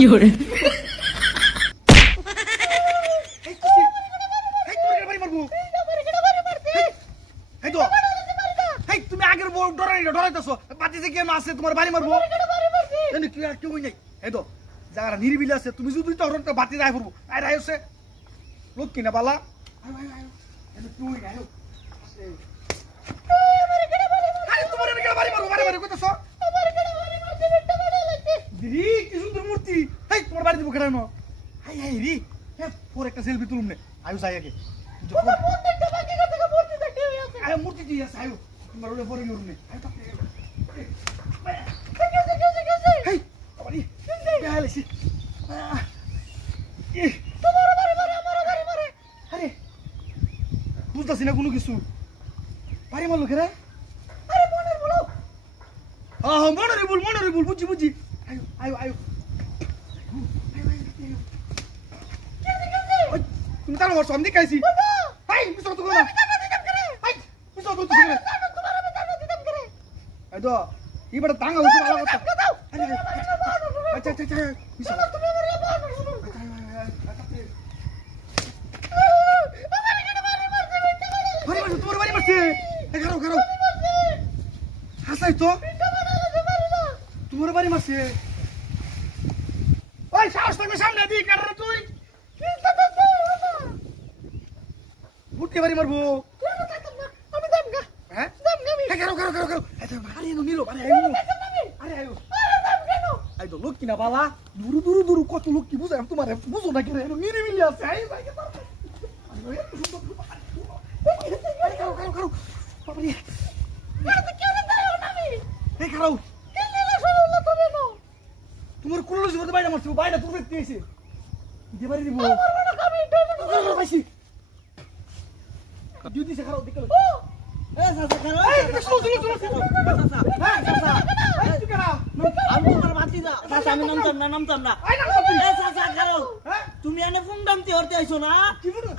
fiore. তুমি আগের ডরাইতেছো বাতিতে কেন আছে তোমার বাড়ি মারবো কেউ নেই এই তো যারা নিরিবিলি আছে তুমি যদি তো বাতি রায় পড়বো আয় রায় হচ্ছে লোক কিনা বালা মূর্তি তোমার বাড়ি দিব কেন হাই হাই রি হ্যাঁ পর একটা সেলফি তুলুম নে আয়ু যাই আগে মূর্তি দিয়ে আছে আয়ু তোমার ওটা পরে গিয়ে নে বুঝতেছি না কোনো কিছু বাড়ি মারলো খেরা মনের ভুল বুঝছি বুঝছি আয়ু আয়ু আয়ু তুমি তার আমার সামনে খাইছি এবার তাঙ্গা হয়েছে ভালো কথা আচ্ছা আচ্ছা তোমার বাড়ি মারছে হাসাই তো তোমার বাড়ি মারছে ওই সাহস থাকবে সামনে দিই কারণ তুই বুটকে বাড়ি মারবো হ্যাঁ লোক কিনা বালা দূর দূর কত লোক কি বুঝাই তোমার বুঝো না কেন নিরিবিলি আছে তোমার কোন বাইরে মারছি বাইরে তুমি দেখতেছি বাড়ি দিব দিদি সে খারাপ দেখো তুমি এনে ফোন দামতে হরতে আইছো না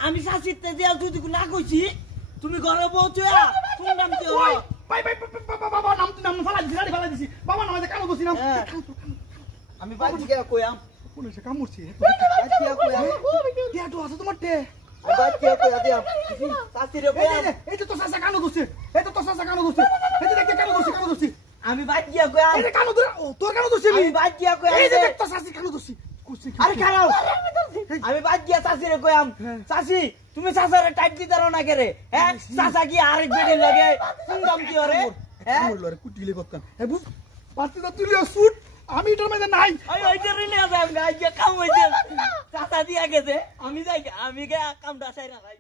আমি শাসিতে দেয়াল তুই না কইছি তুমি ঘরে বউছো ফোন দামতে হর বাবা নাম ফালা দিছি বাবা নাম কাম দছি নাম আমি বাড়ি গিয়া কইয়াম কোন সে কাম করছি তোমার টে এই তো সাসা কানো দছে এই তো সাসা কানো দছে এই যে দেখতে কানো দছে আমি বাদ দিয়া কইয়াম এই কানো ধরে তোর কানো দছে আমি বাদ দিয়া কইয়াম এই যে দেখতে সাসি কানো দছে আরে খারাও আমি বাদ দিয়া সাসিরে কইয়াম সাসি তুমি সাসারে টাইট দি দাও না করে হ্যাঁ সাসা কি আরেক বেডে লাগে সুন্দম কি ওরে হ্যাঁ লরে কুটিলে করতাম এ বুঝ পাতি তো তুলিও শুট আমি এটার মধ্যে নাই আই ওইটারই নিয়ে যাম গাই কাম হইছে সাসা দিয়া গেছে আমি যাই আমি গে কামটা সাইরা ভাই